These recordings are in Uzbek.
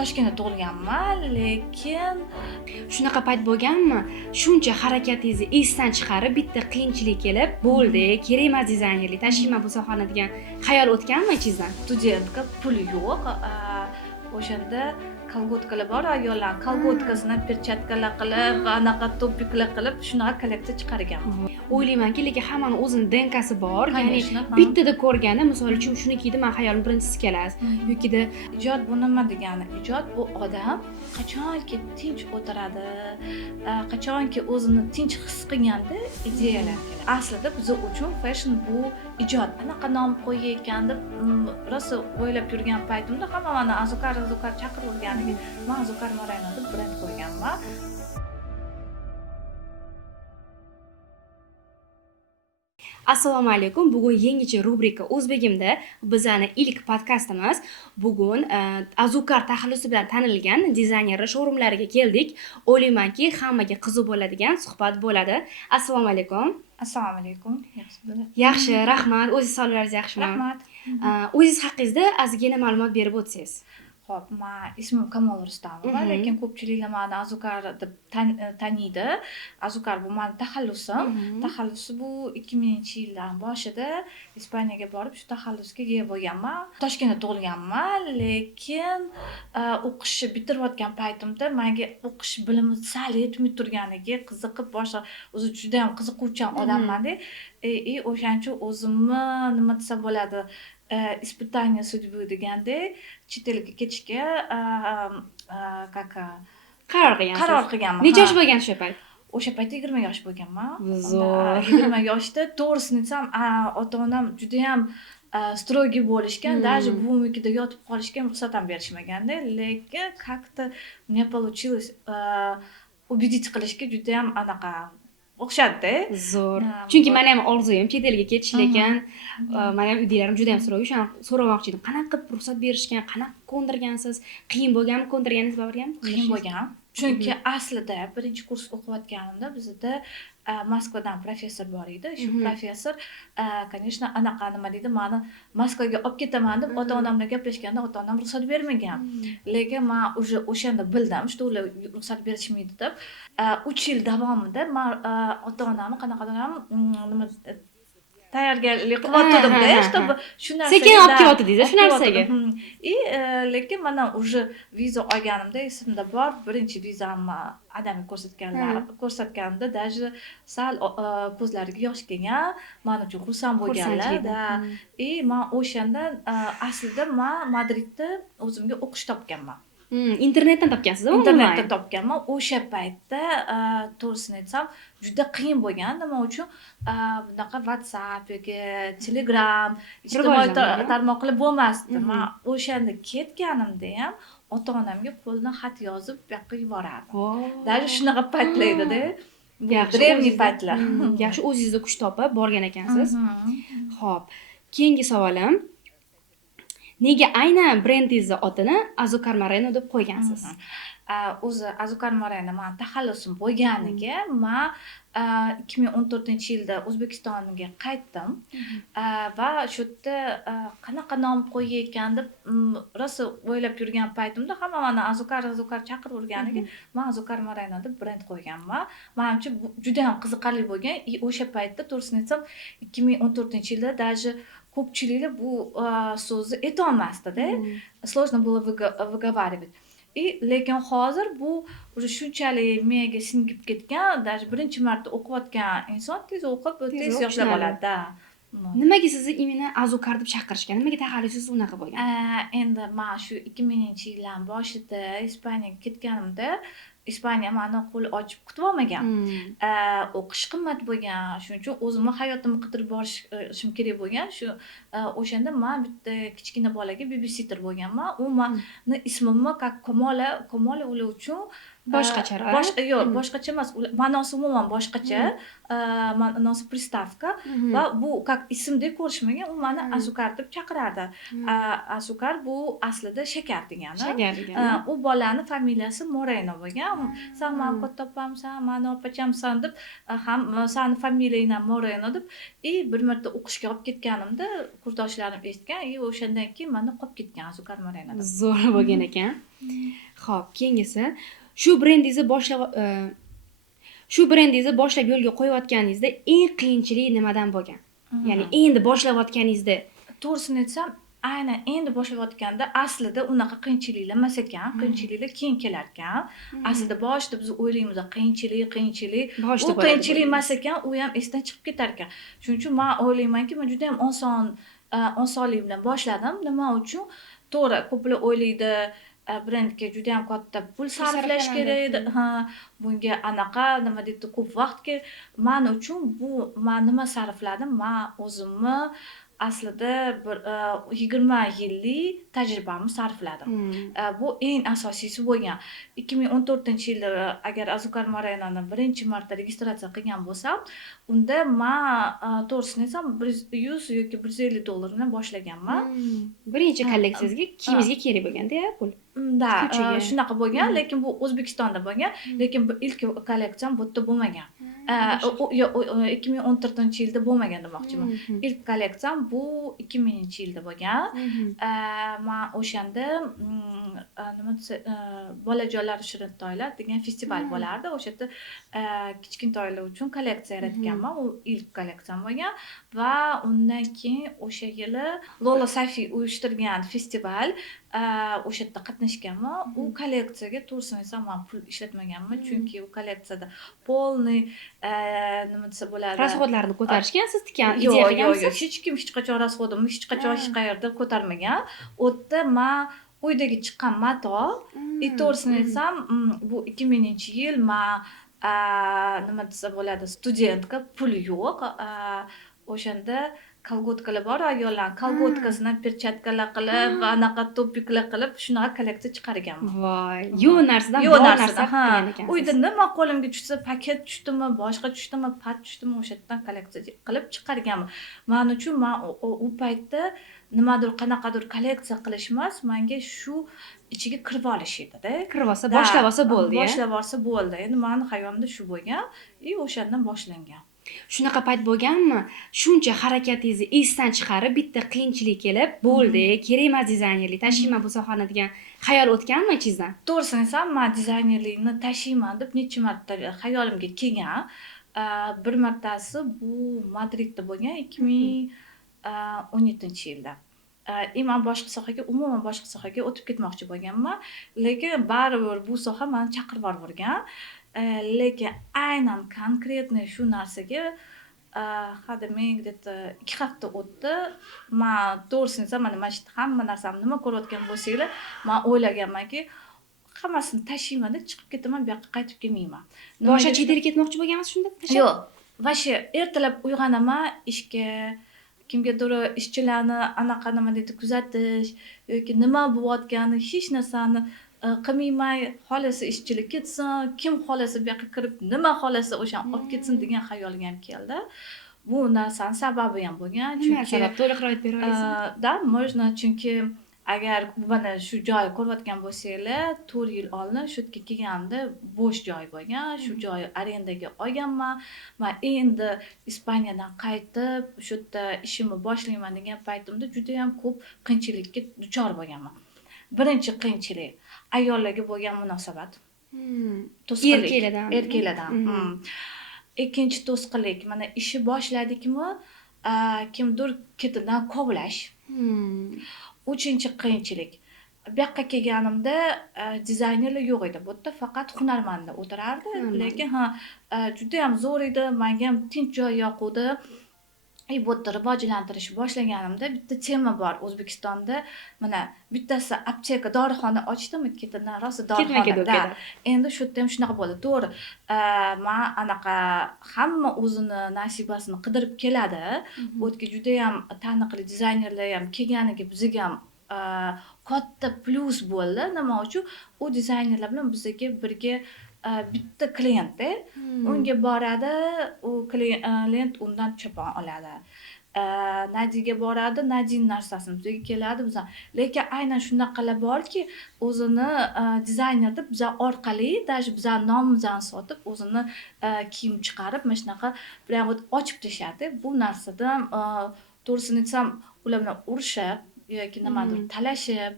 Toshkentda tug'ilganman, lekin Shunaqa payt bo'lganmi? Shuncha harakatingizni esdan chiqarib, bitta qiyinchilik kelib, bo'ldi, kerak emas dizaynerlik, tashlayman bu sohani degan xayol o'tganmi ichingizdan? studentga pul yo'q. O'shanda kolgotkalar bor, ayollar kolgotkasini perchatkalar qilib, anaqa topiklar qilib, shunaqa kolleksiya chiqarganman. O'ylaymanki, lekin hammani o'zini DNKsi bor. Ya'ni Конечно, bittada ko'rgani, misol uchun shuni kiydi, men xayolim birinchisi keladi. Yokida Ijod bu nima degani? Ijod bu odam qachonki tinch o'tiradi, qachonki o'zini tinch his qilganda ideyalar keladi. Aslida biz uchun fashion bu ijod. Anaqa nom qo'yayotgan deb rosa o'ylab yurgan paytimda hamma meni azukar chaqiraverganiga men Azukar Moreno deb brend qo'yganman. Assalomu alaykum. Bugun yangicha rubrika O'zbegimda bizani ilk podkastimiz. Bugun Azukar taxallusi bilan tanilgan dizaynerlar showroomlariga keldik. O'ylaymanki, hammaga qiziq bo'ladigan suhbat bo'ladi. Assalomu alaykum. Assalomu alaykum. Yaxshi, rahmat. O'zingiz sog'lig'ingiz yaxshimi? Rahmat. O'zingiz haqingizda ozgina ma'lumot berib o'tsangiz. Xo'p, men ismim Kamol Rustamova, lekin ko'pchiliklar meni Azukar deb taniydi. Azukar bu mening taxallusim. Taxallusi bu 2000-yillar boshida Ispaniyaga borib shu taxallusga ega bo'lganman. Toshkentda tug'ilganman, lekin o'qishni bitirayotgan paytimda menga o'qish bilimi sal yetmay turganiga qiziqib, boshqa o'zi juda ham qiziquvchan odamman-da. O'shaning uchun o'zimni nima desa bo'ladi, испытание судьбы deganda chet elga ketishga qaror qilganman. Necha yosh bo'lgan o'sha payt? O'sha paytda 20 yosh bo'lganman. Zo'r. 20 yoshda to'g'risini aytsam, ota-onam juda ham strogi bo'lishgan, даже buvimnikida yotib qolishga ruxsat ham berishmaganda, lekin как-то мне получилось убедить qilishga juda ham anaqa o'xshadi-da. Zo'r. Chunki men ham orzuyim chet elga ketish, lekin men ham uydagilarim juda ham so'raydi. O'shani so'ramoqchi edim. Qanaqa qilib ruxsat berishgan, qanaqa ko'ndirgansiz? Qiyin bo'lganmi ko'ndirganingiz baribir? Qiyin bo'lgan. Chunki aslida birinchi kurs o'qiyotganimda bizda Moskvadan professor bor edi. Shu professor, конечно, anaqa nima deydi, meni Moskvaga olib ketaman deb ota-onam bilan gaplashganda ota-onam ruxsat bermagan. Lekin men o'shanda bildim, что ular ruxsat berishmaydi deb. 3 yil davomida men ota-onamni qanaqadir ham nima tayyorgarlik qilyotgandim-da, чтобы shu narsaga sekin olib kelyotdingiz shu narsaga. Lekin mana уже viza olganimda esimda bor, birinchi vizamni adamga ko'rsatganimda даже sal ko'zlariga yosh kelgan, men uchun xursand bo'lganlar-da. Men o'shandan aslida men Madridda o'zimga o'qish topganman. Internetdan topgansiz-ku? Internetda topganman. O'sha paytda to'g'risini aytsam, juda qiyin bo'lgan. Nima uchun bunaqa WhatsApp yoki Telegram, ijtimoiy tarmoqlar bo'lmasdi. Men o'shanda ketganimda ham ota-onamga qo'ldan xat yozib bu yoqqa yuborardim. Даже shunaqa paytlarda-da. Drevniy paytlar. Yaxshi, o'zingizda kuch topib borgan ekansiz. Xo'p, keyingi savolim. Nega aynan brendingizni otini Azukar Moreno deb qo'ygansiz? O'zi Azukar Moreno men taxallusim bo'lganiga men 2014-yilda O'zbekistonga qaytdim va shu yerda qanaqa nom qo'yayotgan deb rosa o'ylab yurgan paytimda hamma meni Azukar chaqiraverganiga men Azukar Moreno deb brend qo'yganman. Menimcha juda ham qiziqarli bo'lgan. O'sha paytda to'g'risini aytsam 2014-yilda даже ko'pchiliklar bu so'zni aytolmasdi-da. Sложно было выговаривать. Lekin hozir bu уже shunchalik menga singib ketgan, даже birinchi marta o'qiyotgan inson tez o'qib, tez yoshlar bo'ladi-da. Nimaga sizni imенно Azukar deb chaqirishgan? Nimaga taxallusingiz unaqa bo'lgan? Endi men shu 2000-yillar boshida Ispaniyaga ketganimda, Ispaniya meni qo'l ochib kutib olmagan. O'qish qimmat bo'lgan. Shuning uchun o'zimni hayotimni qidirib borishim kerak bo'lgan. Shu o'shanda men bitta kichkina bolaga babysitter bo'lganman. U meni ismimni как Komola ular uchun boshqacha. Yo'q, boshqacha emas. Ma'nosi umuman boshqacha. Ma'nosi приставка va bu как ismdek ko'rishmagan. U meni Azukar deb chaqirardi. Azukar bu aslida shakar degani. Shakar degani. U bolaning familiyasi Moreno bo'lgan. Sen meni katta opamsan, meni opachamsan deb, ham seni familiyang ham Moreno deb, bir marta o'qishga olib ketganimda kursdoshlarim eshitgan, o'shandan keyin meni qolib ketgan Azukar Moreno deb. Zo'r bo'lgan ekan. Xo'p, keyingisi shu brendingizni boshlab yo'lga qo'yayotganingizda eng qiyinchilik nimadan bo'lgan? Ya'ni endi boshlayotganingizda. To'g'risini aytsam, aynan endi boshlayotganda aslida unaqa qiyinchiliklar emas ekan. Qiyinchiliklar keyin kelar ekan. Aslida boshida biz o'ylaymiz, qiyinchilik. Boshida U qiyinchilik emas ekan, u ham esdan chiqib ketar ekan. Shuning uchun men o'ylaymanki, men juda ham osonlik bilan boshladim. Nima uchun? To'g'ri, ko'plar o'ylaydi, brendga juda ham katta pul sarflash kerak edi. Bunga anaqa nima deydi, ko'p vaqt kerak. Men uchun men nima sarfladim? Men o'zimni aslida bir 20 yillik tajribamni sarfladim. Bu eng asosiysi bo'lgan. 2014-yilda agar Azukar Morenani birinchi marta registratsiya qilgan bo'lsam, unda men to'g'risini aytsam $100 yoki $150 bilan boshlaganman. Birinchi kolleksiyangizga kiyimingizga kerak bo'lganda pul. Da, shunaqa bo'lgan, lekin bu O'zbekistonda bo'lgan, lekin bu ilk kolleksiyam bu yerda bo'lmagan. 2014-yilda bo'lmagan demoqchiman. İlk kolleksiyam bu 2000-yilda bo'lgan. Men o'shanda nima desa, bolajonlar shirin toylar degan festival bo'lardi. O'sha yerda kichkintoylar uchun kolleksiya yaratganman. U ilk kolleksiyam bo'lgan va undan keyin o'sha yili Lola Safi uyushtirgan festival o'sha yerda qatnashganman. U kolleksiyaga to'g'risini aytsam men pul ishlatmaganman, chunki u kolleksiyada polniy nima desa bo'ladi. Rasxodlarni ko'tarishgansiz, tikan Yo'q, ideya qilgansiz. hech kim hech qachon rasxodimni hech qachon hech qayerda ko'tarmagan. U yerda men uydagi chiqqan mato, to'g'risini aytsam, bu 2000-yil men nima desa bo'ladi, studentka, pul yo'q. O'shanda kolgotkalar bor, ayollar kolgotkasidan perchatkalar qilib, anaqa topiklar qilib, shunaqa kolleksiya chiqarganman. Voy, yo'q narsadan yo'q bor narsa narsa qilgan ekansiz. Uyda nima qo'limga tushsa, paket tushdimi, boshqa tushdimi, pat tushdimi, o'sha yerdan kolleksiya qilib chiqarganman. Men uchun u paytda nimadir qanaqadir kolleksiya qilish emas, menga shu ichiga kirib olish edi-da. Kirib olsa, boshlab olsa bo'ldi. Boshlab olsa bo'ldi. Endi mening hayolimda shu bo'lgan, o'shandan boshlangan. Shunaqa payt bo'lganmi? Shuncha harakatingizni esdan chiqarib, bitta qiyinchilik kelib, bo'ldi, kerak emas dizaynerlik, tashiyman bu sohani degan xayol o'tganmi ichingizdan? To'g'risini aytsam, men dizaynerlikni tashiyman deb necha marta hayolimga kelgan. Bir martasi bu Madridda bo'lgan 2017-yilda. Men umuman boshqa sohaga o'tib ketmoqchi bo'lganman, lekin baribir bu soha meni chaqirib yuborgan. Lekin aynan konkretniy shu narsaga hademay где-то 2 hafta o'tdi. Men to'g'risini aytsam, mana hamma narsamni nima ko'rayotgan bo'lsanglar, men o'ylaganmanki, hammasini tashiyman deb chiqib ketaman, bu yoqqa qaytib kelmayman. Boshqa chegaraga ketmoqchi bo'lgansiz shunda? Yo'q. Vashe ertalab uyg'onaman, ishga kimgadir ishchilarni anaqa nima deydi, kuzatish yoki nima bo'layotgani hech narsani qilmayman, xolasi ishchilik ketsin, kim xolasi bu yoqqa kirib nima xolasi o'shani olib ketsin degan xayolim ham keldi. Bu narsani sababi ham bo'lgan, Nima sabab? To'liqroq aytib bera olasizmi? Da, можно, chunki agar mana shu joyni ko'rayotgan bo'lsanglar, 4 yil oldin shu yerga kelganimda bo'sh joy bo'lgan, shu joyni arendaga olganman. Men endi Ispaniyadan qaytib, shu yerda ishimni boshlayman degan paytimda juda ham ko'p qiyinchilikka duchor bo'lganman. Birinchi qiyinchilik ayollarga bo'lgan munosabat. To'sqinlik. Erkaklardan. Ikkinchi to'sqinlik, mana ishi boshladikmi, kimdir ketidan kovlash. Uchinchi qiyinchilik. Bu yoqqa kelganimda dizaynerlar yo'q edi. Bu yerda faqat hunarmandlar o'tirardi, lekin juda ham zo'r edi, menga ham tinch joy yoquvdi. Bu yerda rivojlantirish boshlaganimda bitta tema bor O'zbekistonda. Mana bittasi apteka, dorixona ochdimi, ketidan rosa dorixonada. Endi shu yerda ham shunaqa bo'ldi. To'g'ri, men anaqa hamma o'zini nasibasini qidirib keladi. Bu yerga juda ham taniqli dizaynerlar ham kelganiga bizga ham katta plus bo'ldi. Nima uchun? U dizaynerlar bilan bizga birga bitta klient, unga boradi, u klient undan chopon oladi. Nadiga boradi, Nadin narsasini bizga keladi, biz. Lekin aynan shunaqalar borki, o'zini dizayner deb biz orqali, даже biz nomimizni sotib, o'zini kiyim chiqarib, mana shunaqa bilan ochib tashadi. Bu narsadan to'g'risini aytsam, ular bilan urushib, yoki nimadir talashib,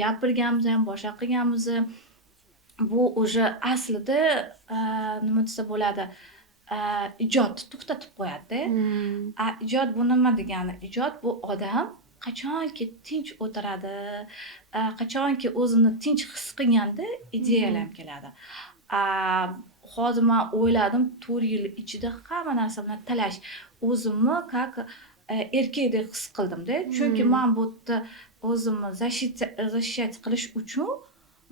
gapirganmiz ham, boshqa qilganmiz. Bu уже aslida nima desa bo'ladi? Ijodni to'xtatib qo'yadi-da. Ijod bu nima degani? Ijod bu odam qachonki tinch o'tiradi, qachonki o'zini tinch his qilganda ideyalar ham keladi. Hozir men o'yladim 4 yil ichida hamma narsa bilan talash. O'zimni как erkakdek his qildim-da. Chunki men bu yerda o'zimni защищать qilish uchun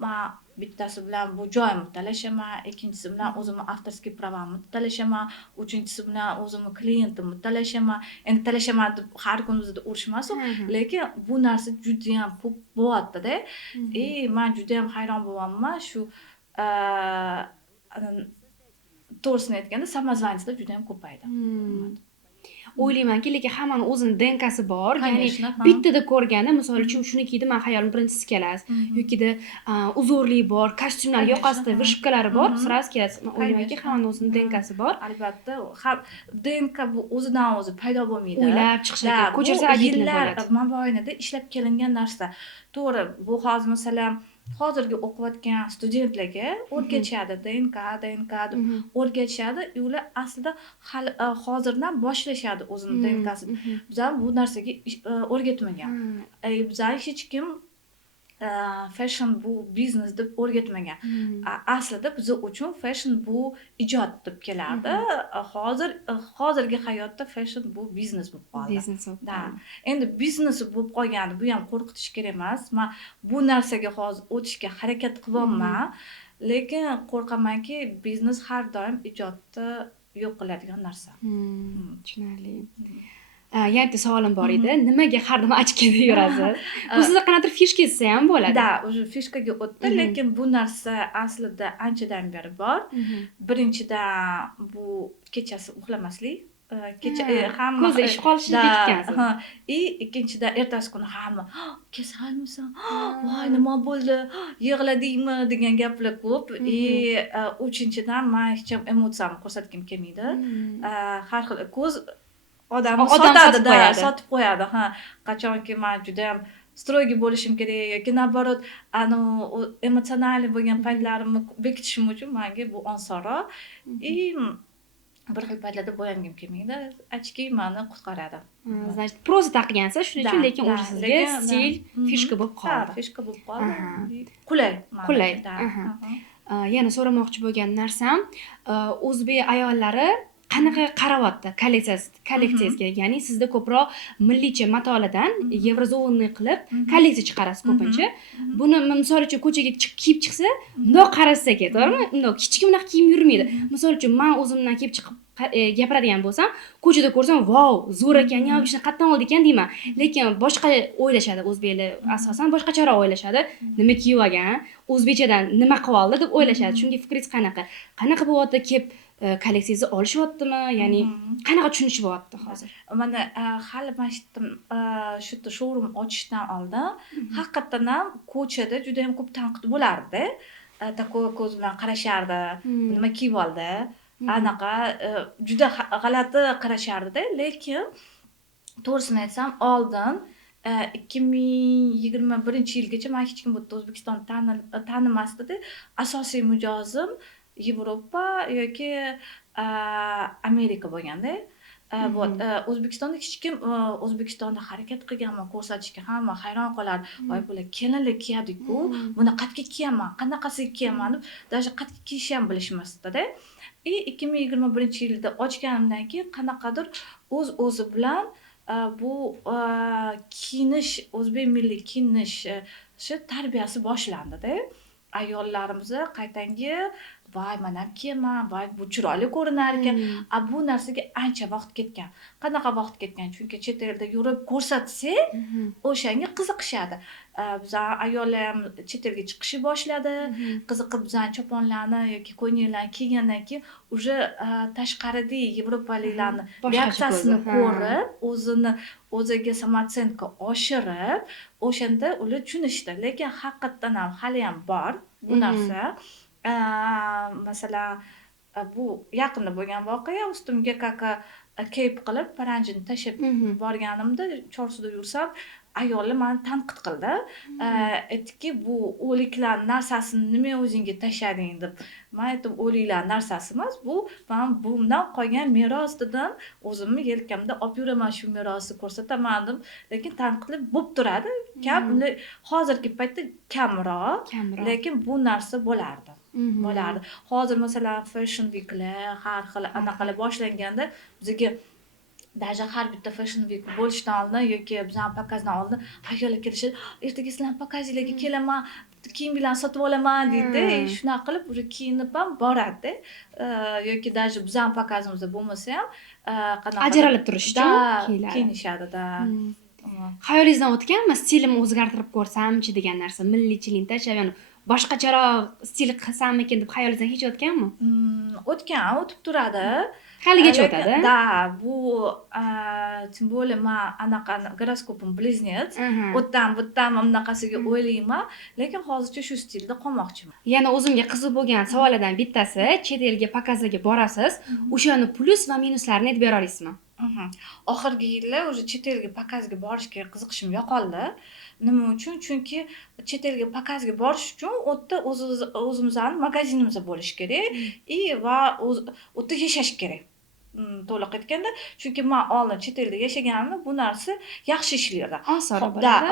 men bittasi bilan bu joyimni talashaman, ikkinchisi bilan o'zimni avtorskiy pravamni talashaman, uchinchisi bilan o'zimni klientimni talashaman. Endi talashaman deb har kun bizda urush emas, lekin bu narsa juda ham ko'p bo'lyapti-da. Men juda ham hayron bo'lyapman shu to'g'risini aytganda samozvaniylar juda ham ko'paydi. O'ylaymanki, lekin hammani o'zini DNKsi bor. Ya'ni Конечно, bittada ko'rganda, misol uchun shuni kiydi, men xayolim birinchisi keladi. Yokida uzorli bor, kostyumlar yoqasida vishibkalari bor, sразу keladi. Men o'ylaymanki, hammani o'zini DNKsi bor. Albatta, DNK bu o'zidan o'zi paydo bo'lmaydi. O'ylab chiqish kerak. Ko'chirsa agentlik bo'ladi. Yillar mobaynida ishlab kelingan narsa. To'g'ri, bu hozir masalan hozirgi o'qiyotgan studentlarga o'rgatishadi, DNK deb o'rgatishadi. Ular aslida hali hozirdan boshlashadi o'zini DNKsini. Bizlar bu narsaga o'rgatmagan. Bizlar hech kim fashion bu biznes deb o'rgatmagan. Aslida biz uchun fashion bu ijod deb kelardi. Hozirgi hayotda fashion bu biznes bo'lib qoldi. Biznes bo'lib qoldi. Endi biznes bo'lib qolgandi, bu ham qo'rqitish kerak emas. Men bu narsaga hozir o'tishga harakat qilyapman, lekin qo'rqamanki, biznes har doim ijodni yo'q qiladigan narsa. Tushunarli. Yana bitta savolim bor edi. Nimaga har doim ochkada yurasiz? Bu sizga qanaqadir fishka desa ham bo'ladi. Da, уже fishkaga o'tdi, lekin bu narsa aslida anchadan beri bor. Birinchidan bu kechasi uxlamaslik. Kecha hamma ko'zda ish qolishini bekitgansiz. Ikkinchidan ertasi kuni hamma kasalmisan? Voy, nima bo'ldi? Yig'ladingmi degan gaplar ko'p. Uchinchidan men hech ham emotsiyamni ko'rsatgim kelmaydi. Har xil ko'z odamni sotib qo'yadi. Qachonki men juda ham strogi bo'lishim kerak yoki naborot, emotsional bo'lgan paytlarimni bekitishim uchun menga bu osonroq. Bir xil paytlarda bo'yangim kelmaydi. Ochki meni qutqaradi. Значит, proza taqgansiz, shuning uchun lekin o'sha sizga stil fishka bo'lib qoldi. Fishka bo'lib qoldi. Qulay. Yana so'ramoqchi bo'lgan narsam, o'zbek ayollari qanaqa qarayapti kolleksiyasiga? Ya'ni sizda ko'proq millicha matolardan yevrozonniy qilib kolleksiya chiqarasiz ko'pincha. Buni misol uchun ko'chaga kiyib chiqsa, bundoq qarasa kerak, to'g'rimi? Bundoq hech kim unaqa kiyim yurmaydi. Misol uchun men o'zimdan kelib chiqib gapiradigan bo'lsam, ko'chada ko'rsam, "Vau, zo'r ekan, ya, ishni qayerdan oldi ekan" deyman. Lekin boshqa o'ylashadi o'zbeklar, asosan boshqacharoq o'ylashadi. Nima kiyib olgan, o'zbekchadan nima qilib oldi deb o'ylashadi. Shunga fikringiz qanaqa? Qanaqa bo'lyapti, kelib kolleksiyangizni olishyaptimi? Ya'ni qanaqa tushunishibdi hozir? Mana hali mashitdim shu yerda showroom ochishdan oldin haqiqatan ham ko'chada juda ham ko'p tanqid bo'lardi. Tako'y ko'z bilan qarashardi. Nima kiyib oldi? Anaqa juda g'alati qarashardi-da, lekin to'g'risini aytsam, oldin 2021-yilgacha men hech kim bu yerda O'zbekistonni tanimasdi-da. Asosiy mijozim Yevropa yoki Amerika bo'lganda. O'zbekistonda hech kim O'zbekistonda harakat qilganmi ko'rsatishga hamma hayron qolar. Voy, bular kelinlar kiyadi-ku, buni qayerga kiyaman, qanaqasiga kiyaman deb, даже qayerga kiyishni ham bilishmasdi-da. 2021-yilda ochganimdan keyin qanaqadir o'z-o'zi bilan bu kiyinish, o'zbek milliy kiyinish tarbiyasi boshlandi-da. Ayollarimiz qaytangi voy, men ham kiyaman, voy, bu chiroyli ko'rinar ekan. Bu narsaga ancha vaqt ketgan. Qanaqa vaqt ketgan? Chunki chet elda yurib ko'rsatsak, o'shanga qiziqishadi. Bizlar ayollar ham chet elga chiqishni boshladi. Qiziqib bizning choponlarni yoki ko'ylaklarni kiygandan keyin уже tashqarida yevropaliklarni reaksiyasini ko'rib, o'ziga samotsenka oshirib, o'shanda ular tushunishdi. Lekin haqiqatan ham hali ham bor bu narsa. Masalan, bu yaqinda bo'lgan voqea, ustimga kaka keyp qilib paranjini tashib borganimda, Chorsida yursam, ayollar meni tanqid qildi. Aytdiki, bu o'liklar narsasini nima o'zingga tashlading deb. Men aytdim, o'liklar narsasi emas, bu men buvimdan qolgan meros dedim. O'zimni yelkamda olib yuraman shu merosni ko'rsataman dedim. Lekin tanqidlar bo'lib turadi. Kam hozirgi paytda kamroq, lekin bu narsa bo'lardi. Bo'lardi. Hozir masalan fashion weeklar, har xil anaqalar boshlanganda bizga даже har bitta fashion week bo'lishdan oldin yoki bizning pokazdan oldin ayollar kelishadi. Ertaga sizlarning pokazinglarga kelaman, kiyimlarni sotib olaman deydi. Shunaqa qilib уже kiyinib ham boradi. Yoki даже bizning pokazimizda bo'lmasa ham qanaqa ajralib turishdi kiyinishadi-da. Xayolingizdan o'tganmi, stilimni o'zgartirib ko'rsamchi degan narsa, milliychilikni tashlab, ya'ni boshqacharoq stil qilsammikin deb xayolingizdan hech o'tganmi? O'tib turadi. Haligacha o'tadi. Да, bu тем более men anaqa goroskopim близнец. O'tdan bunaqasiga o'ylayman, lekin hozircha shu stilda qolmoqchiman. Yana o'zimga qiziq bo'lgan savollardan bittasi, chet elga pokazlarga borasiz, o'shani plus va minuslarini aytib bera olasizmi? Oxirgi yillar уже chet elga pokazga borishga qiziqishim yo'qoldi. Nima uchun? Chunki chet elga pokazga borish uchun u yerda o'zimizning magazinimiz bo'lishi kerak va u yerda yashash kerak. To'liq aytganda, chunki men oldin chet elda yashaganimda bu narsa yaxshi ishlardi. Osonroq bo'ladi.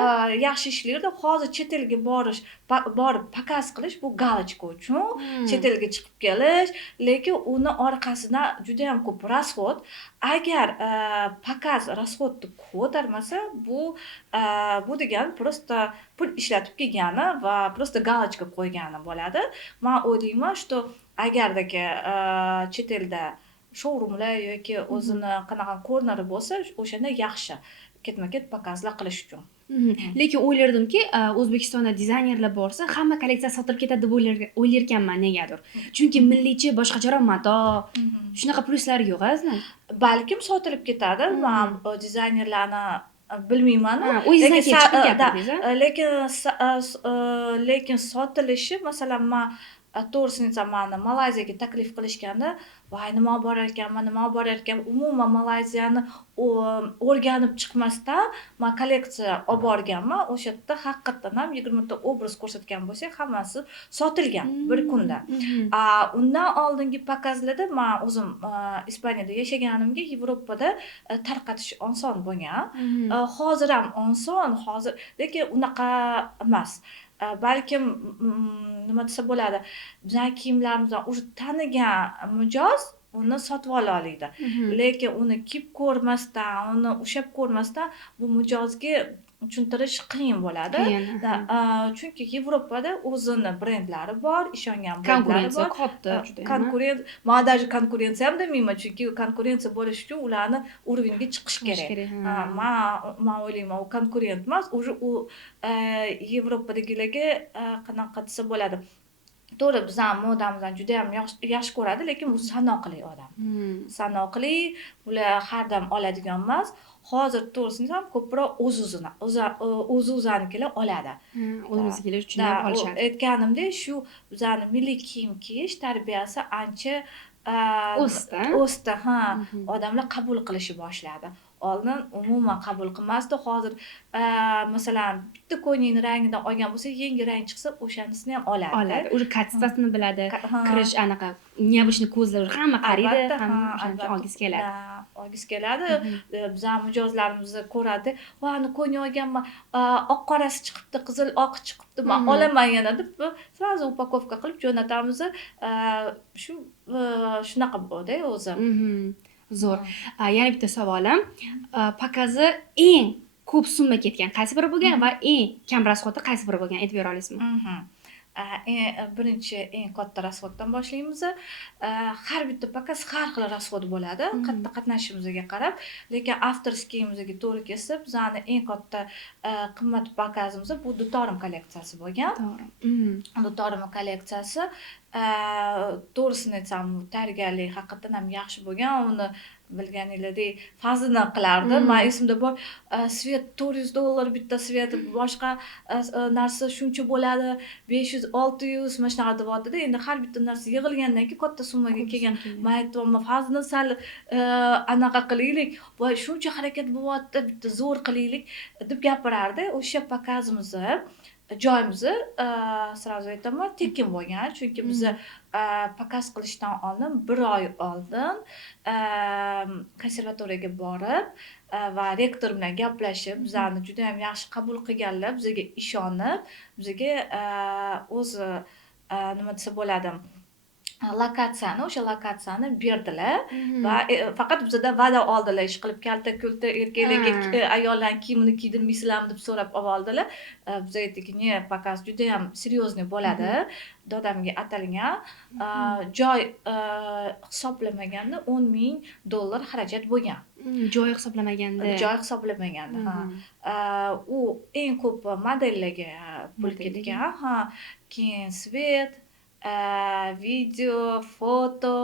Yaxshi ishlardi. Hozir chet elga borib pokaz qilish bu galochka uchun, chet elga chiqib kelish, lekin uni orqasidan juda ham ko'p rasxod. Agar pokaz rasxodni ko'tarmasa, bu degani просто pul ishlatib kelgani va просто galochka qo'ygani bo'ladi. Men o'ylayman, что agardagi chet elda showroomlar yoki o'zini qanaqa korneri bo'lsa, o'shanda yaxshi ketma-ket pokazlar qilish uchun. Lekin o'ylardimki, O'zbekistonda dizaynerlar borsa, hamma kolleksiya sotilib ketadi deb o'ylarkanman negadir. Chunki milliychi boshqacharoq mato, shunaqa pluslari yo'q azizlar. Balkim sotilib ketadi. Men dizaynerlarni bilmayman. O'zingizdan kelib chiqib gapirdingiz-a? Lekin sotilishi, masalan, men to'g'risini aytsam, meni Malayziyaga taklif qilishganda, voy nima borar ekan, umuman Malayziyani o'rganib chiqmasdan men kolleksiya olib borganman. O'sha yerda haqiqatan ham 20 ta obraz ko'rsatgan bo'lsak, hammasi sotilgan bir kunda. Undan oldingi pokazlarda men o'zim Ispaniyada yashaganimga Yevropada tarqatish oson bo'lgan. Hozir ham oson, lekin unaqa emas. Balkim nima desa bo'ladi, bizning kiyimlarimizdan уже tanigan mijoz uni sotib ola oladi. Lekin uni kiyib ko'rmasdan, uni ushab ko'rmasdan bu mijozga tushuntirish qiyin bo'ladi. Chunki Yevropada o'zini brendlari bor, ishongan brendlari bor. Konkurensiya, men даже konkurensiya ham demayman, chunki konkurensiya bo'lish uchun ularni uroveniga chiqish kerak. Men o'ylayman, u konkurent emas, уже u Yevropadagilarga qanaqa desa bo'ladi. To'g'ri, bizning modamizni juda ham yaxshi ko'radi, lekin bu sanoqli odam. Sanoqli, ular har dam oladigan emas. Hozir to'g'risini ham ko'proq o'z-o'zanikilar oladi. O'zimiznikilar tushunib olishadi. Aytganimdek, shu bizning milliy kiyim kiyish tarbiyasi ancha o'sdi. Odamlar qabul qilishi boshladi. Oldin umuman qabul qilmasdi. Hozir masalan bitta ko'ylakning rangidan olgan bo'lsa, yangi rang chiqsa, o'shanisini ham oladi. Уже katsasini biladi. Kirish anaqa, neobычный ko'zlar hamma qaraydi, hamma olgisi keladi. Olgisi keladi. Bizning mijozlarimizni ko'radi. "Va, uni ko'ylak olganman, oq-qorasi chiqibdi, qizil oq chiqibdi, men olaman yana" deb sразу upakovka qilib jo'natamiz. Shunaqa bo'ldi o'zi. Zo'r. Yana bitta savolim. Pokazi eng ko'p summa ketgan qaysi biri bo'lgan va eng kam rasxodi qaysi biri bo'lgan aytib bera olasizmi? Birinchi eng katta rasxoddan boshlaymiz. Har bitta pokaz har xil rasxod bo'ladi, qatnashimizga qarab, lekin avtorskiyimizga to'g'ri kelsa, bizning eng katta qimmat pokazimiz bu Dutorim kolleksiyasi bo'lgan. Dutorim kolleksiyasi to'g'risini aytsam, tayyorgarlik haqiqatan ham yaxshi bo'lgan. Uni bilganingizdek fazlini qilardi. Men esimda bor, svet $400 bitta svet, boshqa narsa shuncha bo'ladi, 500, 600 mana shunaqa deyapti-da. Endi har bitta narsa yig'ilgandan keyin katta summaga kelgan. Men aytdim, fazlini sal anaqa qilaylik, voy shuncha harakat bo'lyapti, bitta zo'r qilaylik deb gapirardi. O'sha pakazimizni joyimizni sразу aytaman, tekin bo'lgan. Chunki biz pakaz qilishdan oldin 1 oy oldin konservatoriyaga borib va rektor bilan gaplashib, bizlarni juda ham yaxshi qabul qilganlar, bizga ishonib, bizga o'zi nima desa bo'ladi, o'sha lokatsiyani berdilar va faqat bizdan va'da oldilar, ish qilib kalta-kulta erkaklarga ayollarning kiyimini kiydirmaysizlarmi deb so'rab oldilar. Biz aytdik, "Ne, pakaz juda ham серьезный bo'ladi." Dodamga atalgan joy hisoblamaganda $10,000 xarajat bo'lgan. Joy hisoblamaganda. Joy hisoblamaganda, u eng ko'p modellarga pul ketgan. Keyin svet, video, foto,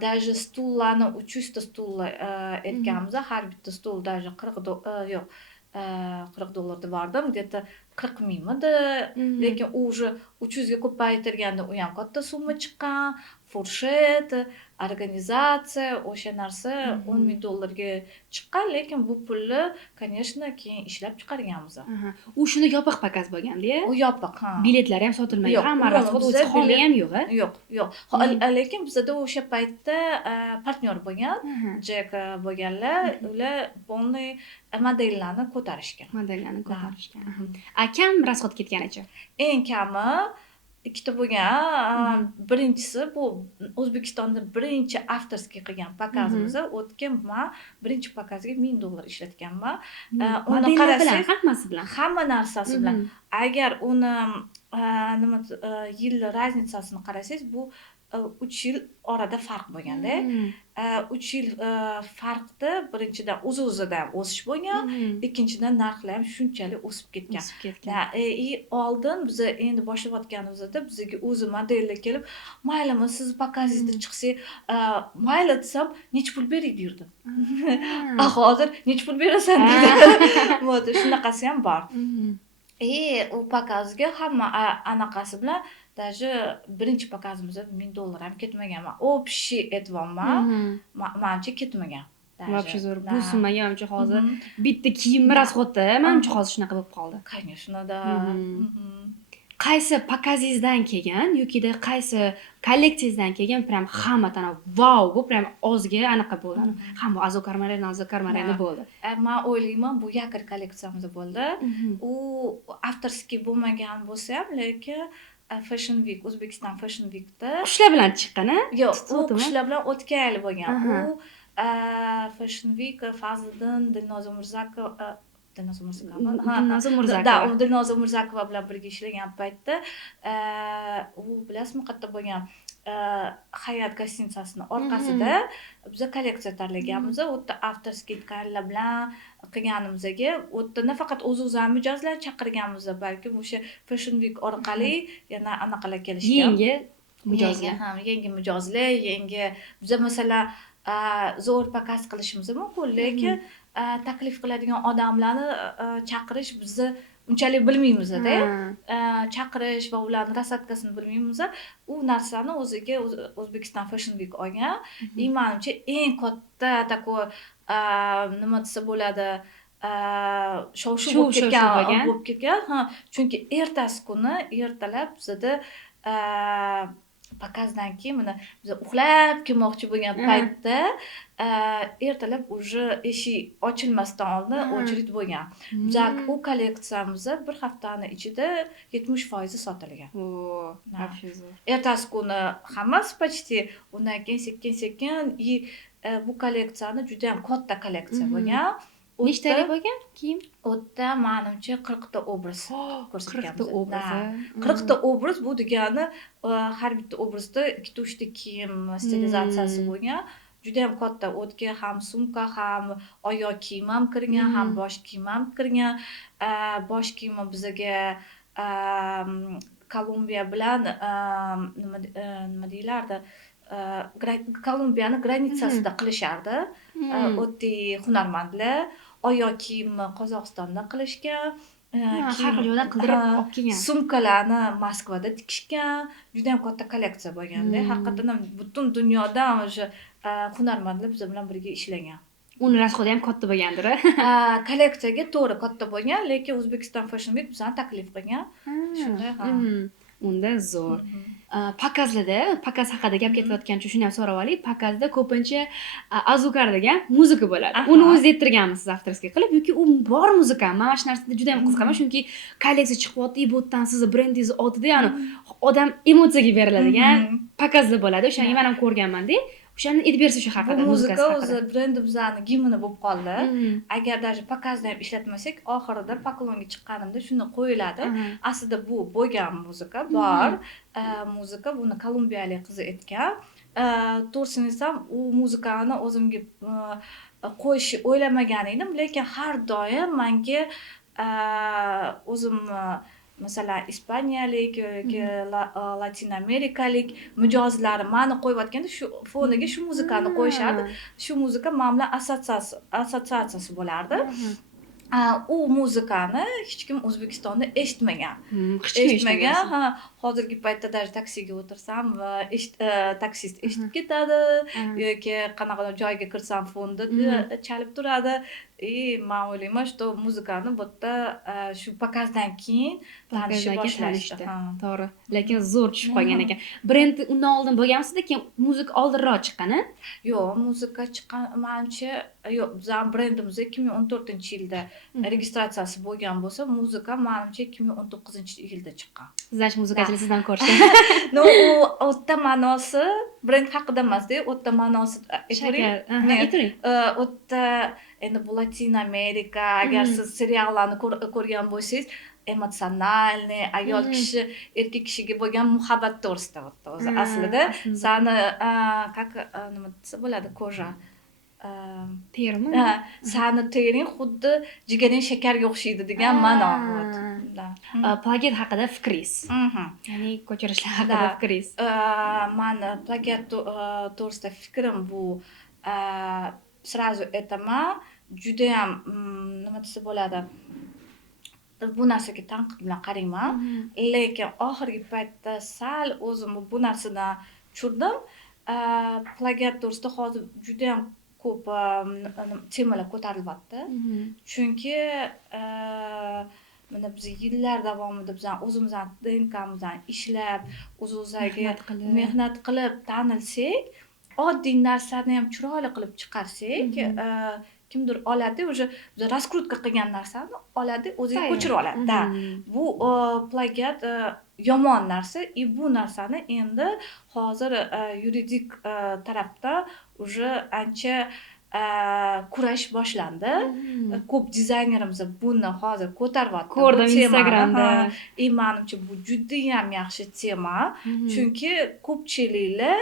даже stullarni 300 ta stul aytganmiz. Har bitta stul даже $40 deb bordim, где-то 40 mingmidi. Lekin u уже 300 ga ko'paytirganda u ham katta summa chiqqan. Furshet, organizatsiya, o'sha narsa $10,000 ga chiqqan, lekin bu pulni, конечно, keyin ishlab chiqarganmiz. U shuni yopiq pakaz bo'lganda-ya? U yopiq, Biletlari ham sotilmaydi. Hamma rasxod o'zi xoli ham yo'q-a? Yo'q. Lekin bizda o'sha paytda partnyor bo'lgan, Jack bo'lganlar, ular полный modellarni ko'tarishgan. Kam rasxod ketganicha? Eng kami ikkita bo'lgan. Birinchisi bu O'zbekistonda birinchi avtorskiy qilgan pakazimiz. O'tgan men birinchi pakazga $1000 ishlatganman. Uni qarasangiz, hammasi bilan, hamma narsasi bilan. Agar uni yil razницасini qarasangiz, bu 3 yil orada farq bo'lganda. 3 yil farqda birinchidan o'z-o'zidan o'sish bo'lgan, ikkinchidan narxlar ham shunchalik o'sib ketgan. Oldin biz endi boshlayotganimizda bizga o'zi modellar kelib, "Maylimi, siz pakazingizda chiqsak, mayli" desam, "Nech pul bering" derdim. Hozir "Nech pul berasan" deydi. Shunaqasi ham bor. U pakazga hamma anaqasi bilan даже birinchi pakazimizda $1000 ham ketmagan. Men общий aytibman, menimcha ketmagan. Вообще zo'r. Bu summaga menimcha hozir bitta kiyim rasxodi, menimcha hozir shunaqa bo'lib qoldi. Конечно, да. Qaysi pakazingizdan kelgan yokida qaysi kolleksiyangizdan kelgan prям hammadan vau, bu prям ozga anaqa bo'ldi. Hamma azokarmarani bo'ldi. Men o'ylayman, bu yakir kolleksiyamiz bo'ldi. U avtorskiy bo'lmagan bo'lsa ham, lekin Fashion Week, O'zbekiston Fashion Weekda qushlar bilan chiqqan-a? Yo'q, u qushlar bilan o'tgan yil bo'lgan. U Fashion Week Fazliddin Dilnoza Mirzakova bilan birga ishlagan paytda u bilasizmi, qayerda bo'lgan? Hayat gostinitsasining orqasida biz kolleksiya tanlaganmiz. U yerda avtorskiy tkanlar bilan qilganimizga, u yerda nafaqat o'z-o'zimiz mijozlar chaqirganmiz, balki o'sha Fashion Week orqali yana anaqalar kelishgan. Yangi mijozlar. Yangi mijozlar, biz masalan zo'r pakaz qilishimiz mumkin, lekin taklif qiladigan odamlarni chaqirish bizni unchalik bilmaymiz-da. Chaqirish va ularning rasadkasini bilmaymiz. U narsani o'ziga O'zbekiston Fashion Week olgan. Menimcha eng katta takoy nima desa bo'ladi, shov-shuv bo'lib ketgan. Chunki ertasi kuni ertalab bizda pakazdan keyin mana biz uxlab kelmoqchi bo'lgan paytda ertalab уже eshik ochilmasdan oldin очередь bo'lgan. Biz u kolleksiyamiz bir haftani ichida 70% sotilgan. Ertasi kuni hammasi почти, undan keyin sekin bu kolleksiyani juda ham katta kolleksiya bo'lgan. Nechtalik bo'lgan kiyim? O'tda menimcha 40 ta obraz ko'rsatganmiz. 40 ta obraz bu degani har bitta obrazda 2-3 ta kiyim stilizatsiyasi bo'lgan. Juda ham katta. O'tga ham sumka, ham oyoq kiyim ham kirgan, ham bosh kiyim ham kirgan. Bosh kiyimi bizga Kolumbiya bilan nima deylardi? Kolumbiyani granitsasida qilishardi. Oddiy hunarmandlar oyoq kiyimni Qozog'istonda qilishgan. Har xil joydan qildirib olib kelgan. Sumkalarni Moskvada tikishgan. Juda ham katta kolleksiya bo'lganda, haqiqatan ham butun dunyodan o'sha hunarmandlar biz bilan birga ishlagan. Uni rasxodi ham katta bo'lgandir. Kolleksiyaga to'g'ri katta bo'lgan, lekin O'zbekiston Fashion Week bizani taklif qilgan. Shunday, Unda zo'r. Pakazlarda, pakaz haqida gap ketayotgancha shuni ham so'rab oling. Pakazda ko'pincha azukar degan muzika bo'ladi. Uni o'zingiz ayttirganmisiz avtorskiy qilib yoki u bor muzika? Men mana shu narsada juda ham qiziqaman, chunki kolleksiya chiqyapti, bu yerdan sizni brendingiz otida, ya'ni odam emotsiyaga beriladigan pakazlar bo'ladi. O'shani men ham ko'rganman-da. O'shani aytib bersiz shu haqida, bu muzika muzika haqida. o'zi brendimizni gimni bo'lib qoldi. Agar даже pakazda ham ishlatmasak, oxirida poklonga chiqqanimda shuni qo'yiladi. Aslida bu bo'lgan muzika bor. Muzika buni kolumbiyalik qiz aytgan. To'g'risini aytsam, u muzikani o'zimga qo'yishni o'ylamagan edim, lekin har doim menga o'zim masalan ispaniyalik yoki latin amerikalik mijozlari meni qo'yayotganda shu foniga shu muzikani qo'yishardi. Shu muzika men bilan assotsiatsiyasi bo'lardi. U muzikani hech kim O'zbekistonda eshitmagan. Eshitmagan. Hozirgi paytda даже taksiga o'tirsam va taksist eshitib ketadi yoki qanaqa joyga kirsam fonda chalib turadi. Men o'ylayman, что muzikani bu yerda shu pakazdan keyin tanishib boshlashdi. To'g'ri. Lekin zo'r tushib qolgan ekan. Brend undan oldin bo'lganmisizda, keyin muzika oldinroq chiqqani? Yo'q, muzika chiqqan, menimcha, yo'q, bizning brendimiz 2014-yilda registratsiyasi bo'lgan bo'lsa, muzika menimcha 2019-yilda chiqqan. Sizlar muzikachilar sizdan ko'rishgan. No, u o'ta ma'nosi brend haqida emas-da, o'ta ma'nosi aytavering. O'ta endi bu Latin Amerika, agar siz seriallarni ko'rgan bo'lsangiz, emotsionalniy ayol kishi erkak kishiga bo'lgan muhabbat to'g'risida o'zi aslida sani nima desa bo'ladi, koja terimi? Sani tering xuddi jigaring shakarga o'xshaydi degan ma'no. Plagiat haqida fikringiz. Ya'ni ko'chirishlar haqida fikringiz. Meni plagiat to'g'risida fikrim bu сразу aytaman, juda ham nima desa bo'ladi, bu narsaga tanqid bilan qarayman, lekin oxirgi paytda sal o'zim bu narsadan tushirdim. Plagiat to'g'risida hozir juda ham ko'p temalar ko'tarilyapti. Chunki mana biz yillar davomida biz o'zimizning DNKmizdan ishlab, o'z-o'ziga mehnat qilib tanilsak, oddiy narsani ham chiroyli qilib chiqarsak, kimdir oladi, o'sha biz raskrutka qilgan narsani oladi, o'ziga ko'chirib oladi. Bu plagiat yomon narsa, bu narsani endi hozir yuridik tarafda уже ancha kurash boshlandi. Ko'p dizaynerimiz buni hozir ko'taryapti. Ko'rdim Instagramda. Menimcha bu juda ham yaxshi tema, chunki ko'pchiliklar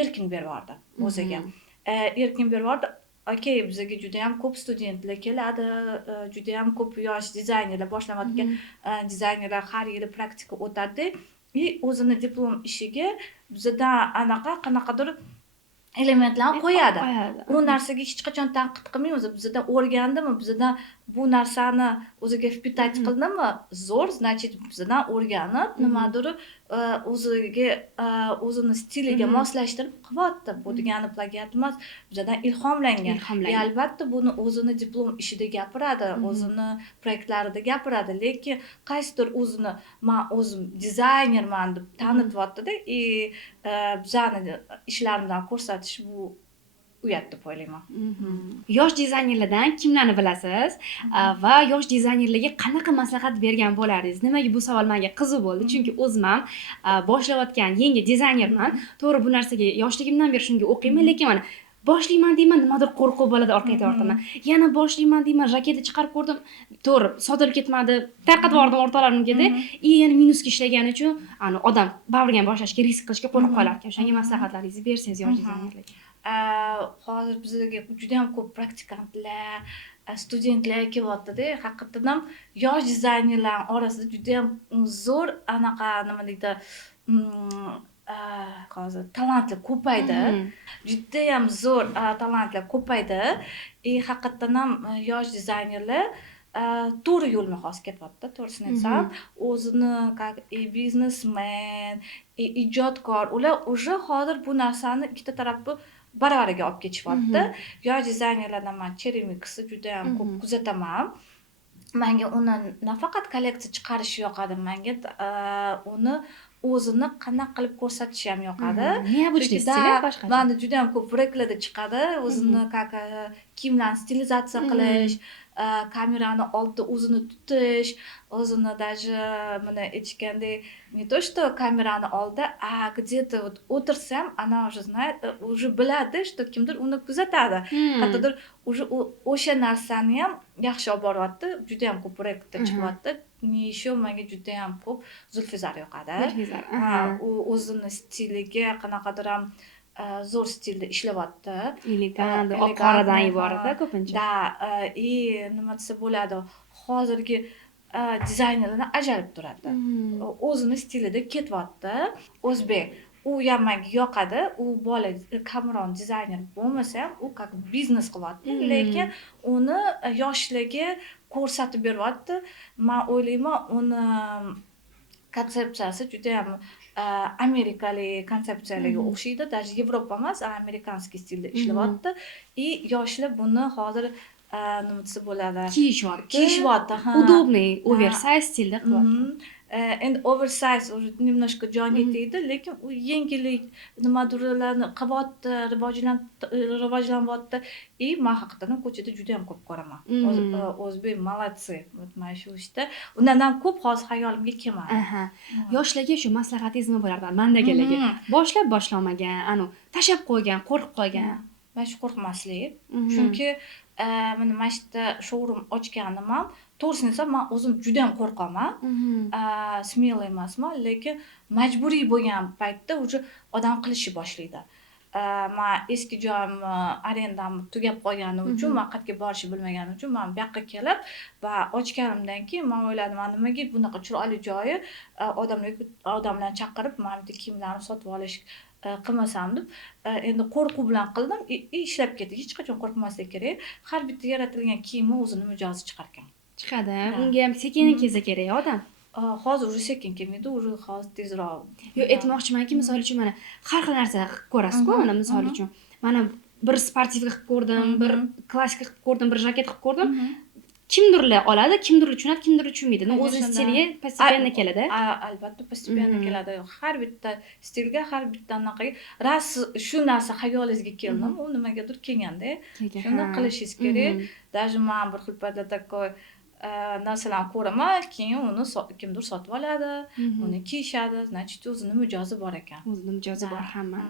erkin beryapti o'ziga. Erkin beryapti. Okey, bizga juda ham ko'p studentlar keladi, juda ham ko'p yosh dizaynerlar boshlayotgan dizaynerlar har yili praktika o'tadi. O'zini diplom ishiga bizdan qanaqadir elementlarni qo'yadi. U narsaga hech qachon tanqid qilmaymiz. Bizdan o'rgandimi, bizdan bu narsani o'ziga впитать qildimi? Zo'r, значит, bizdan o'rganib, nimadir o'ziga o'zini stiliga moslashtirib qilyapti. Bu degani plagiat emas, bizdan ilhomlangan. Albatta buni o'zini diplom ishida gapiradi, o'zini proyektlarida gapiradi, lekin qaysidir o'zini men o'zim dizaynerman deb tanityapti-da, bizani ishlarimdan ko'rsatish bu uyat deb o'ylayman. Yosh dizaynerlardan kimlarni bilasiz va yosh dizaynerlarga qanaqa maslahat bergan bo'lardingiz? Nimaga bu savol menga qiziq bo'ldi? Chunki o'zim ham boshlayotgan yangi dizaynerman. To'g'ri, bu narsaga yoshligimdan beri shunga o'qiyman, lekin mana boshlayman deyman, nimadir qo'rquv bo'ladi, orqaga tortaman. Yana boshlayman deyman, jaketni chiqarib ko'rdim, to'g'ri, sotilib ketmadi, tarqatib yubordim o'rtalarimga-da, yana minusga ishlagani uchun, odam bag'rigan boshlashga, risk qilishga qo'rqib qolar ekan. O'shanga maslahatlaringizni bersangiz yosh dizaynerlarga. Hozir bizga juda ham ko'p praktikantlar, studentlar kelyapti-da, haqiqatan ham yosh dizaynerlar orasida juda ham zo'r nima deydi, hozir talantlar ko'paydi. Judayam zo'r talantlar ko'paydi. Haqiqatan ham yosh dizaynerlar to'g'ri yo'lni hozir ketyapti, to'g'risini aytsam. O'zini как biznesmen, ijodkor, ular уже hozir bu narsani ikkita tarafni baravariga olib ketishyapti. Yosh dizaynerlardan men Cherry-Mix'ni juda ham ko'p kuzataman. Menga uni nafaqat kolleksiya chiqarishi yoqadi, menga uni o'zini qanaqa qilib ko'rsatishi ham yoqadi. Необычный stili boshqacha. Menda juda ham ko'p reklamada chiqadi, o'zini как kiyimlarni stilizatsiya qilish, kamerani oldida o'zini tutish, o'zini даже mana aytgandek, не то что kamerani oldida, где-то вот o'tirsam, ana уже знает, уже biladi, что kimdir uni kuzatadi. Hattodir уже o'sha narsani ham yaxshi olib boryapti, juda ham ko'p reklamada chiqyapti. Еще menga juda ham ko'p Zulfizar yoqadi. U o'zini stiliga qanaqadir ham zo'r stilda ishlayapti. Elegant, oq-qoradan iborat ko'pincha. Da, nima desa bo'ladi, hozirgi dizaynerlardan ajralib turadi. O'zini stilida ketyapti. O'zbek. U ham menga yoqadi. U bola kamron dizayner bo'lmasa ham, u как biznes qilyapti, lekin uni yoshlarga ko'rsatib beryapti. Men o'ylayman, uni konsepsiyasi juda ham amerikalik konsepsiyalarga o'xshaydi. Даже Yevropa emas, amerikanskiy stilda ishlayapti. Yoshlar buni hozir nima desa bo'ladi? Kiyishyapti. Удобный, oversize stilda qilyapti. Endi oversize уже немножко jonga tegdi, lekin u yengillik nimadirlarni qilyapti, rivojlanyapti. Men haqiqatan ko'chada juda ham ko'p ko'raman. O'zbek молодцы. Mana shu ishda. Undan ham ko'p hozir xayolimga kelmadi. Yoshlarga shu maslahatingiz nima bo'lardi? Mandagalarga boshlamagan, tashab qo'ygan, qo'rqib qolgan. Men shu qo'rqmaslik. Chunki mana shu yerda showroom ochganim ham to'g'risini aytsam, men o'zim juda ham qo'rqaman. Smelo emasman, lekin majburiy bo'lgan paytda уже odam qilishni boshlaydi. Men eski joyim arendam tugab qolganim uchun, men qayerga borishni bilmaganim uchun men bu yoqqa kelib va ochganimdan keyin men o'yladim, nimaga bunaqa chiroyli joyi odamlarni chaqirib, men bitta kiyimlarni sotib olish qilmasam deb, endi qo'rquv bilan qildim. Ishlab ketdi. Hech qachon qo'rqmaslik kerak. Har bitta yaratilgan kiyimni o'zini mijozi chiqar ekan. Chiqadi. Unga ham sekin kelsa kerak odam. Hozir уже sekin kelmaydi, уже hozir tezroq. Yo'q, aytmoqchimanki, misol uchun mana har xil narsa qilib ko'rasiz-ku, mana misol uchun. Mana bir sportivka qilib ko'rdim, bir klassika qilib ko'rdim, bir jaket qilib ko'rdim. Kimdirlar oladi, kimdirlar tushunadi, kimdirlar tushunmaydi. O'zini stiliga постепенно keladi. Albatta, постепенно keladi. Har bitta stilga, har bitta anaqaga ras shu narsa xayolingizga keldim, u nimagadir kelganda, shuni qilishingiz kerak. Даже men bir xil paytda takoy narsalarni ko'raman, keyin uni kimdir sotib oladi, uni kiyishadi, значит, o'zini mijozi bor ekan. O'zini mijozi bor hamma.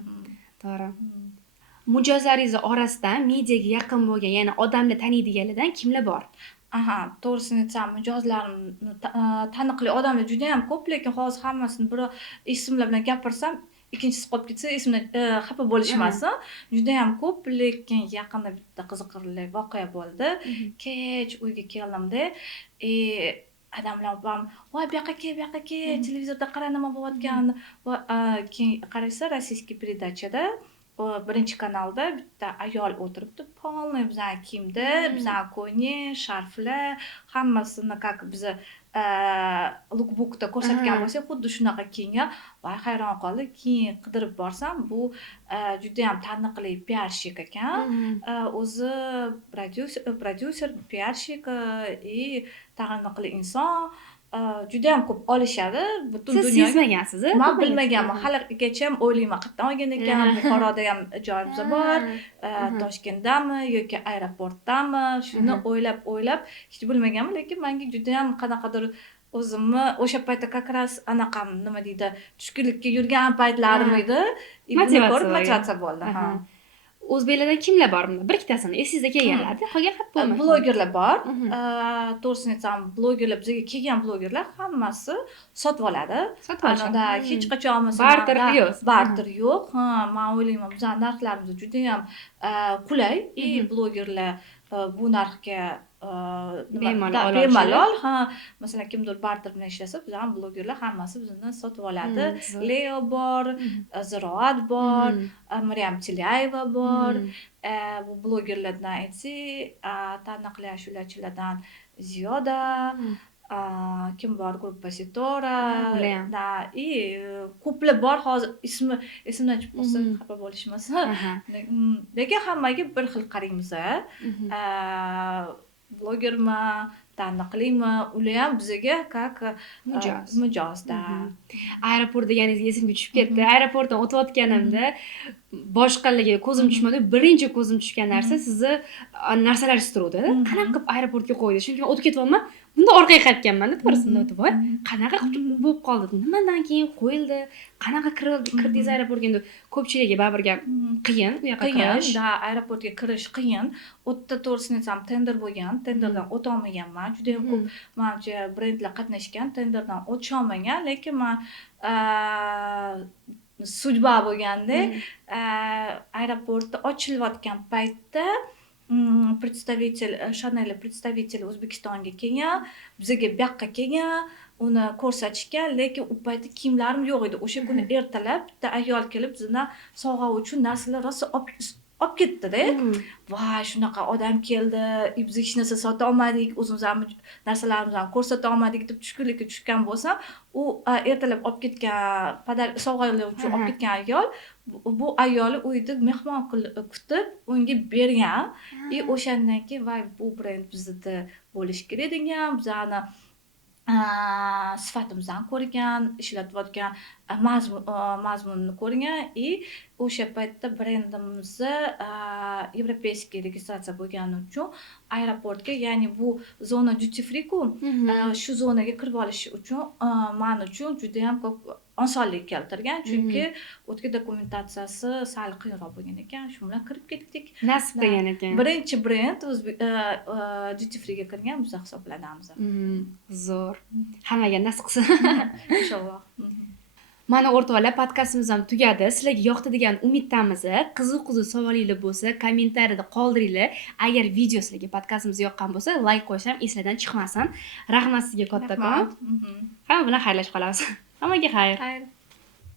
To'g'ri. Mijozlaringiz orasida mediaga yaqin bo'lgan, ya'ni odamlar taniydiganlardan kimlar bor? To'g'risini aytsam, mijozlarimni taniqli odamlar juda ham ko'p, lekin hozir hammasini bir ismlar bilan gapirsam, ikkinchisi qolib ketsa, esimdan xafa bo'lishmasin. Juda ham ko'p, lekin yaqinda bitta qiziqarli voqea bo'ldi. Kech uyga keldimda, odamlar ham, "Voy, bu yoqqa kel, televizorda qara nima bo'layotgan." Va keyin qaraysa, rossiyskiy передачада birinchi kanalda bitta ayol o'tiribdi, polniy bizning kiyimda, bizning ko'yni, sharflar, hammasini как biza lookbookda ko'rsatgan bo'lsa, xuddi shunaqa kiyingan. Voy, hayron qoldim. Keyin qidirib borsam, bu juda ham taniqli piarshik ekan. O'zi prodyuser, piarshik, taniqli inson. Juda ham ko'p olishadi butun dunyoga. Siz sezmagansiz? Men bilmaganman. Haligacha ham o'ylayman, qayerdan olgan ekan. Buxoroda ham joyimiz bor, Toshkentdami yoki aeroportdami, shuni o'ylab hech bilmaganman, lekin menga juda ham qanaqadir o'zimni o'sha paytda как раз anaqam nima deydi, tushkunlikka yurgan paytlarim edi. Motivatsiya bo'ldi. O'zbeklardan kimlar bor bunda? Bir ikkitasini esingizga kelganlardi, qolgan xat bo'lmaydi. Blogerlar bor. To'g'risini aytsam, blogerlar, bizga kelgan blogerlar hammasi sotib oladi. Unda hech qachon barter yo'q. Men o'ylayman, bizning narxlarimiz juda ham qulay. Blogerlar bu narxga Bemalol bemalol, ha, masalan kimdir barter bilan ishlasa, biz ham blogerlar hammasi bizni sotib oladi. zo'r. Leo bor, Ziroat bor, Maryam Chilayeva bor. Bu blogerlardan aytsak, taniqli ashulachilardan Ziyoda, kim bor, gruppa Sitora, ularham. и ko'plar bor, hozir esimdan chiqib qolsa xafa bo'lishmasin. Lekin hammaga bir xil qaraymiz. Blogermi, taniqlimi, ular ham bizga как mijozda. Aeroport deganingiz esimga tushib ketdi. Aeroportdan o'tayotganimda boshqalarga ko'zim tushmadi. Birinchi ko'zim tushgan narsa sizni narsalaringiz turuvdi. Qanaqa qilib aeroportga qo'ydi? Chunki men o'tib ketyapman. Bunda orqaga qaytganman-da, to'g'risini o'tib. Voy, qanaqa qilib bo'lib qoldi? Nimadan keyin qo'yildi? Qanaqa kirdingiz aeroportga? Endi ko'pchiligiga baribir qiyin u yoqqa kirish. Da, aeroportga kirish qiyin. O'tda to'g'risini aytsam, tender bo'lgan. Tenderdan o'ta olmaganman. Juda ham ko'p menimcha brendlar qatnashgan, tenderdan o'tisha olmagan, lekin men sudba bo'lgandek aeroportda ochilayotgan paytda представитель O'zbekistonga kelgan, bizga bu yoqqa kelgan, uni ko'rsatishgan, lekin u paytda kiyimlarim yo'q edi. O'sha kuni ertalab bitta ayol kelib bizdan sovg'a uchun narsalar rosa olib ketdi-da. Voy, shunaqa odam keldi, biz hech narsa sota olmadik, o'zimiz ham narsalarimizni ham ko'rsata olmadik deb tushkunlikka tushgan bo'lsam, u ertalab olib ketgan sovg'alar uchun olib ketgan ayol, bu ayolni uyda mehmon kutib, unga bergan. O'shandan keyin voy, bu brend bizda bo'lishi kerak degan, bizani sifatimizdan ko'rgan, ishlatayotgan mazmunni ko'rgan. O'sha paytda brendimizni европейский registratsiya bo'lgani uchun aeroportga, ya'ni bu zona duty free-ku, shu zonaga kirib olish uchun men uchun juda ham ko'p osonlik keltirgan, chunki o'tga dokumentatsiyasi sal qiyinroq bo'lgan ekan. Shu bilan kirib ketdik. Nasib qilgan ekan. Birinchi brend duty free ga kirgan biz hisoblanamiz. Zo'r. Hammaga nasib qilsin. Inshaalloh. Mana o'rtoqlar, podkastimiz ham tugadi. Sizlarga yoqdi degan umiddamiz. Qiziq savolinglar bo'lsa, kommentariyada qoldiringlar. Agar video sizlarga podkastimiz yoqqan bo'lsa, like qo'yish ham eslardan chiqmasin. Rahmat sizga kattakon. Hamma bilan xayrlashib qolamiz. Hammaga xayr.